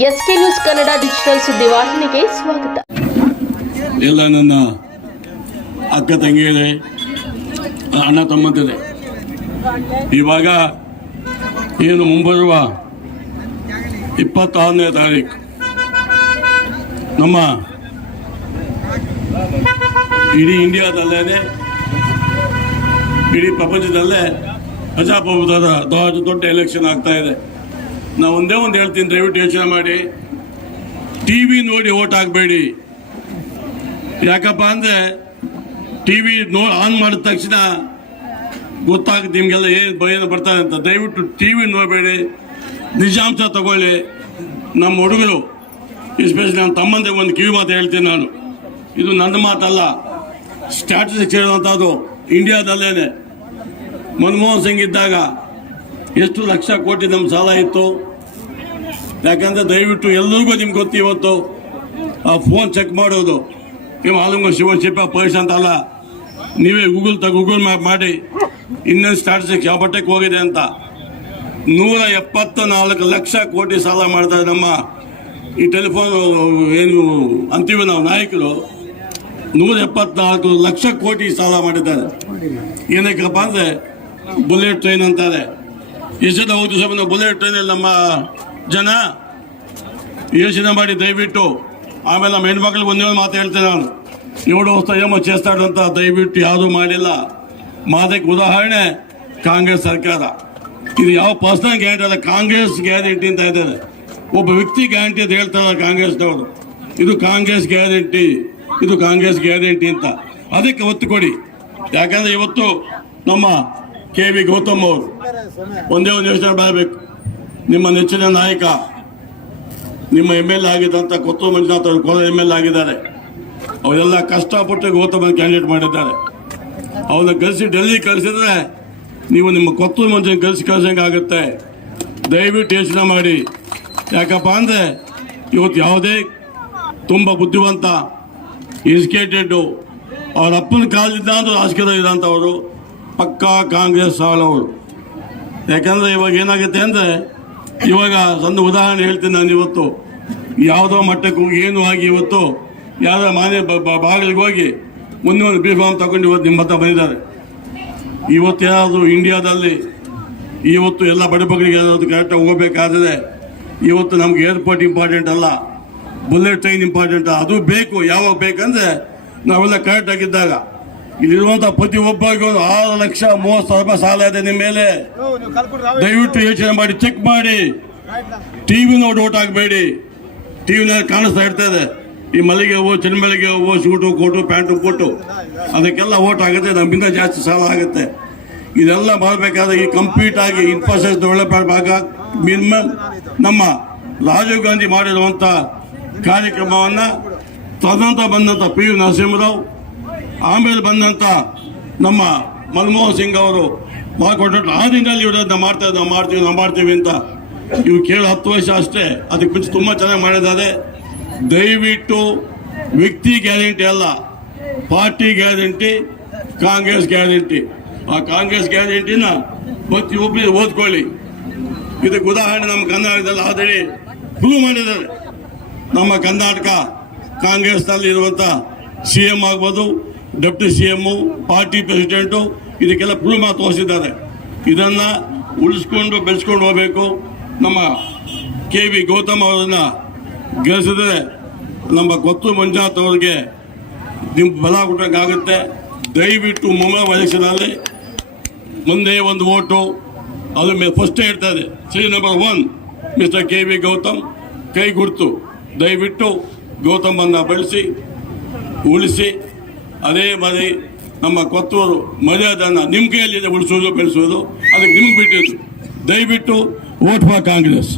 S K news Kannada digital ಸುದ್ದಿವಾಹಿನಿಗೆ ಸ್ವಾಗತ. ಎಲ್ಲ ನನ್ನ ಅಕ್ಕ ತಂಗಿಯರೇ, ಅಣ್ಣ ತಮ್ಮಂದಿರೇ, ಇವಾಗ ಏನು ಮುಂಬರುವ ಇಪ್ಪತ್ತಾರನೇ ತಾರೀಕು ನಮ್ಮ ಇಡೀ ಇಂಡಿಯಾದಲ್ಲೇ ಇಡೀ ಪ್ರಪಂಚದಲ್ಲೇ ಪ್ರಜಾಪ್ರಭುತ್ವದ ದೊಡ್ಡ ಎಲೆಕ್ಷನ್ ಆಗ್ತಾ ಇದೆ. ನಾವು ಒಂದೇ ಒಂದು ಹೇಳ್ತೀನಿ, ದಯವಿಟ್ಟು ಯೋಚನೆ ಮಾಡಿ. ಟಿ ವಿ ನೋಡಿ ಓಟ್ ಹಾಕಬೇಡಿ. ಯಾಕಪ್ಪ ಅಂದರೆ ಟಿ ವಿ ನೋ ಆನ್ ಮಾಡಿದ ತಕ್ಷಣ ಗೊತ್ತಾಗುತ್ತೆ ನಿಮಗೆಲ್ಲ ಏನು ಭಯ ಬರ್ತಾರೆ ಅಂತ. ದಯವಿಟ್ಟು ಟಿವಿ ನೋಡಬೇಡಿ. ನಿಜಾಂಶ ತಗೊಳ್ಳಿ. ನಮ್ಮ ಹುಡುಗರು ಎಸ್ಪೆಷಲಿ ನನ್ನ ತಮ್ಮಂದೆ ಒಂದು ಕಿವಿ ಮಾತು ಹೇಳ್ತೀನಿ ನಾನು. ಇದು ನನ್ನ ಮಾತಲ್ಲ. ಸ್ಟ್ಯಾಟಿಸ್ಟಿಕ್ಸ್ ಹೇಳುವಂಥದ್ದು ಇಂಡಿಯಾದಲ್ಲೇನೆ ಮನಮೋಹನ್ ಸಿಂಗ್ ಇದ್ದಾಗ ಎಷ್ಟು ಲಕ್ಷ ಕೋಟಿ ನಮ್ಮ ಸಾಲ ಇತ್ತು? ಯಾಕಂದ್ರೆ ದಯವಿಟ್ಟು ಎಲ್ರಿಗೂ ನಿಮ್ಗೆ ಗೊತ್ತು ಇವತ್ತು, ಆ ಫೋನ್ ಚೆಕ್ ಮಾಡೋದು. ನೀವು ಆಲಂಗ ಪೈಸ ಅಂತ ಅಲ್ಲ. ನೀವೇ ಗೂಗಲ್ ತ ಗೂಗಲ್ ಮ್ಯಾಪ್ ಮಾಡಿ ಇನ್ನೊಂದು ಸ್ಟಾಟಿಸ್ಟಿಕ್ಸ್ ಯಾವ ಮಟ್ಟಕ್ಕೆ ಹೋಗಿದೆ ಅಂತ. ನೂರ ಎಪ್ಪತ್ತ ನಾಲ್ಕು ಲಕ್ಷ ಕೋಟಿ ಸಾಲ ಮಾಡ್ತಾರೆ ನಮ್ಮ ಈ ಟೆಲಿಫೋನ್ ಏನು, ಅಂತೀವಿ ನಾವು ನಾಯಕರು. ನೂರ ಎಪ್ಪತ್ನಾಲ್ಕು ಲಕ್ಷ ಕೋಟಿ ಸಾಲ ಮಾಡಿದ್ದಾರೆ. ಏನಕ್ಕಪ್ಪ ಅಂದರೆ ಬುಲೆಟ್ ಟ್ರೈನ್ ಅಂತಾರೆ. ಎಷ್ಟು ಹೋಗ್ತು ಸಮಯ ಬುಲೆಟ್ ಟ್ರೈನಲ್ಲಿ ನಮ್ಮ ಜನ ಯೋಚನೆ ಮಾಡಿ ದಯವಿಟ್ಟು ಆಮೇಲೆ ನಮ್ಮ ಹೆಣ್ಮಕ್ಳಿಗೆ ಒಂದೇ ಒಂದು ಮಾತು ಹೇಳ್ತೇನೆ ನಾನು ಏಳು ವರ್ಷ ಏಮೋ చేస్తాడు ಅಂತ ದಯವಿಟ್ಟು ಯಾವುದು ಮಾಡಿಲ್ಲ ಮಾದಕ್ಕೆ ಉದಾಹರಣೆ ಕಾಂಗ್ರೆಸ್ ಸರ್ಕಾರ ಇದು ಯಾವ ಪರ್ಸನಲ್ ಗ್ಯಾರಂಟಿ ಅಲ್ಲ ಕಾಂಗ್ರೆಸ್ ಗ್ಯಾರಂಟಿ ಅಂತ ಇದ್ದಾರೆ ಒಬ್ಬ ವ್ಯಕ್ತಿ ಗ್ಯಾರಂಟಿ ಅಂತ ಹೇಳ್ತಾರೆ ಕಾಂಗ್ರೆಸ್ನವರು ಇದು ಕಾಂಗ್ರೆಸ್ ಗ್ಯಾರಂಟಿ ಇದು ಕಾಂಗ್ರೆಸ್ ಗ್ಯಾರಂಟಿ ಅಂತ ಅದಕ್ಕೆ ಒತ್ತು ಕೊಡಿ ಯಾಕಂದ್ರೆ ಇವತ್ತು ನಮ್ಮ ಕೆ ವಿ ಗೌತಮ್ ಅವರು. ಒಂದೇ ಒಂದು ಯೋಚನೆ ಮಾಡಬೇಕು ನಿಮ್ಮ ನೆಚ್ಚಿನ ನಾಯಕ, ನಿಮ್ಮ ಎಂ ಎಲ್ ಎ ಆಗಿದ್ದಂಥ ಕೊತ್ತು ಮಂಜುನಾಥ್ ಅವರು ಕೋಲಾರ ಎಂ ಎಲ್ ಆಗಿದ್ದಾರೆ. ಅವರೆಲ್ಲ ಕಷ್ಟಪಟ್ಟು ಗೌತಮ್ ಕ್ಯಾಂಡಿಡೇಟ್ ಮಾಡಿದ್ದಾರೆ. ಅವನ್ನ ಕಳಿಸಿ ಡೆಲ್ಲಿ ಕಳಿಸಿದ್ರೆ ನೀವು ನಿಮ್ಮ ಕೊತ್ತು ಮಂಜುನ ಕಳಿಸಿ ಕಳ್ಸಂಗೆ ಆಗುತ್ತೆ. ದಯವಿಟ್ಟು ಯೋಚನೆ ಮಾಡಿ. ಯಾಕಪ್ಪ ಅಂದರೆ ಇವತ್ತು ಯಾವುದೇ ತುಂಬ ಬುದ್ಧಿವಂತ ಎಜುಕೇಟೆಡ್ಡು ಅವರ ಅಪ್ಪನ ಕಾಲದಿಂದ ರಾಜಕೀಯದಲ್ಲಿ ಇರೋಂಥವರು ಪಕ್ಕಾ ಕಾಂಗ್ರೆಸ್ ಸಾಲವರು ಯಾಕಂದರೆ ಇವಾಗ ಏನಾಗುತ್ತೆ ಅಂದರೆ, ಇವಾಗ ಒಂದು ಉದಾಹರಣೆ ಹೇಳ್ತೀನಿ ನಾನು ಇವತ್ತು. ಯಾವುದೋ ಮಟ್ಟಕ್ಕೂ ಏನು ಆಗಿ ಇವತ್ತು, ಯಾವುದೋ ಮಾನ್ಯ ಬಾಗಿಲಿಗೆ ಹೋಗಿ ಮುಂದೆ ಒಂದು ಬಿ ಫಾರ್ಮ್ ತಗೊಂಡು ಇವತ್ತು ನಿಮ್ಮ ಹತ್ರ ಬಂದಿದ್ದಾರೆ. ಇವತ್ತು ಏನಾದರೂ ಇಂಡಿಯಾದಲ್ಲಿ ಇವತ್ತು ಎಲ್ಲ ಬಡಬಗಳಿಗೆ ಏನಾದರೂ ಕರೆಕ್ಟಾಗಿ ಹೋಗಬೇಕಾದರೆ, ಇವತ್ತು ನಮ್ಗೆ ಏರ್ಪೋರ್ಟ್ ಇಂಪಾರ್ಟೆಂಟ್ ಅಲ್ಲ, ಬುಲೆಟ್ ಟ್ರೈನ್ ಇಂಪಾರ್ಟೆಂಟ್ ಅದು ಬೇಕು. ಯಾವಾಗ ಬೇಕಂದರೆ ನಾವೆಲ್ಲ ಕರೆಕ್ಟ್ ಆಗಿದ್ದಾಗ ಇಲ್ಲಿರುವಂತ ಪ್ರತಿ ಒಬ್ಬರಿಗೂ ಒಂದು ಆರು ಲಕ್ಷ ಮೂವತ್ತು ಸಾವಿರ ರೂಪಾಯಿ ಸಾಲ ಇದೆ ನಿಮ್ಮ ಮೇಲೆ. ದಯವಿಟ್ಟು ಯೋಚನೆ ಮಾಡಿ ಚೆಕ್ ಮಾಡಿ. ಟಿವಿ ನೋಡಿ ಓಟ್ ಹಾಕಬೇಡಿ. ಟಿವಿನಲ್ಲಿ ಕಾಣಿಸ್ತಾ ಇರ್ತದೆ. ಈ ಮಲ್ಲಿಗೆ ಹೂವು ಚೆನ್ಮಲ್ಲಿಗೆ ಹೂವು ಶೂಟು ಕೋಟು ಪ್ಯಾಂಟು ಕೊಟ್ಟು ಅದಕ್ಕೆಲ್ಲ ಓಟ್ ಆಗುತ್ತೆ ನಮ್ಮಿಂದ ಜಾಸ್ತಿ ಸಾಲ ಆಗುತ್ತೆ. ಇದೆಲ್ಲ ಮಾಡಬೇಕಾದ್ರೆ ಈ ಕಂಪ್ಲೀಟ್ ಆಗಿ ಇನ್ಫ್ರಾಸ್ಟ್ರಕ್ಚರ್ ಡೆವಲಪ್ಮೆಂಟ್ ಭಾಗ ಮಿನಿಮಮ್ ನಮ್ಮ ರಾಜೀವ್ ಗಾಂಧಿ ಮಾಡಿರುವಂಥ ಕಾರ್ಯಕ್ರಮವನ್ನು ತದಂತ ಬಂದಂತ ಪಿ ಯು ನರಸಿಂಹರಾವ್ ಆಮೇಲೆ ಬಂದಂತ ನಮ್ಮ ಮನಮೋಹನ್ ಸಿಂಗ್ ಅವರು ಮಾಡಿಕೊಟ್ಟು ಆ ದಿನದಲ್ಲಿ ನಾವು ಮಾಡ್ತಾ ನಾವು ಮಾಡ್ತೀವಿ ನಾವು ಮಾಡ್ತೀವಿ ಅಂತ. ಇವು ಕೇಳಿ ಹತ್ತು ವರ್ಷ ಅಷ್ಟೇ, ಅದಕ್ಕೆ ಮುಂಚೆ ತುಂಬಾ ಚೆನ್ನಾಗಿ ಮಾಡಿದ್ದಾರೆ. ದಯವಿಟ್ಟು ವ್ಯಕ್ತಿ ಗ್ಯಾರಂಟಿ ಅಲ್ಲ, ಪಾರ್ಟಿ ಗ್ಯಾರಂಟಿ, ಕಾಂಗ್ರೆಸ್ ಗ್ಯಾರಂಟಿ. ಆ ಕಾಂಗ್ರೆಸ್ ಗ್ಯಾರಂಟಿನ ಪ್ರತಿಯೊಬ್ಬರು ಓದ್ಕೊಳ್ಳಿ. ಇದಕ್ಕೆ ಉದಾಹರಣೆ ನಮ್ಮ ಕರ್ನಾಟಕದಲ್ಲಿ ಆದರೆ ಪ್ರೂವ್ ಮಾಡಿದ್ದಾರೆ. ನಮ್ಮ ಕರ್ನಾಟಕ ಕಾಂಗ್ರೆಸ್ನಲ್ಲಿ ಇರುವಂತ ಸಿ ಎಂ ಆಗ್ಬೋದು deputy C M party president ಇದಕ್ಕೆಲ್ಲ ಪುಳು ಮಾತು ತೋರಿಸಿದ್ದಾರೆ ಇದನ್ನ ಉಳಿಸ್ಕೊಂಡು ಬೆಳೆಸ್ಕೊಂಡು ಹೋಗಬೇಕು. ನಮ್ಮ ಕೆ ವಿ ಗೌತಮ್ ಅವರನ್ನ ಗೆಲ್ಲಿಸಿದ್ರೆ ನಮ್ಮ ಗೊತ್ತು ಮಂಜುನಾಥ್ ಅವರಿಗೆ ನಿಮ್ ಬಲ ಕೊಟ್ಟಂಗಾಗುತ್ತೆ. ದಯವಿಟ್ಟು ಮುಂಬೈ ವಯಸ್ಸಿನಲ್ಲಿ ಮುಂದೆ ಒಂದು ಓಟು. ಅದು ಫಸ್ಟ್ ಹೇಳ್ತಾರೆ C number one mister K V Gautam, ಕೈ ಗುರ್ತು. ದಯವಿಟ್ಟು ಗೌತಮನ್ನ ಬಳಸಿ, ಉಳಿಸಿ. ಅದೇ ಮಾದಿ ನಮ್ಮ ಕೊತ್ತೂರು ಮರ್ಯಾದನ್ನ ನಿಮ್ಮ ಕೈಯಲ್ಲಿದೆ ಉಳಿಸೋದು, ಬೆಳೆಸೋದು? ಅದಕ್ಕೆ ನಿಮ್ಗೆ ಬಿಟ್ಟಿದ್ದು. ದಯವಿಟ್ಟು ವೋಟ್ ಫಾರ್ ಕಾಂಗ್ರೆಸ್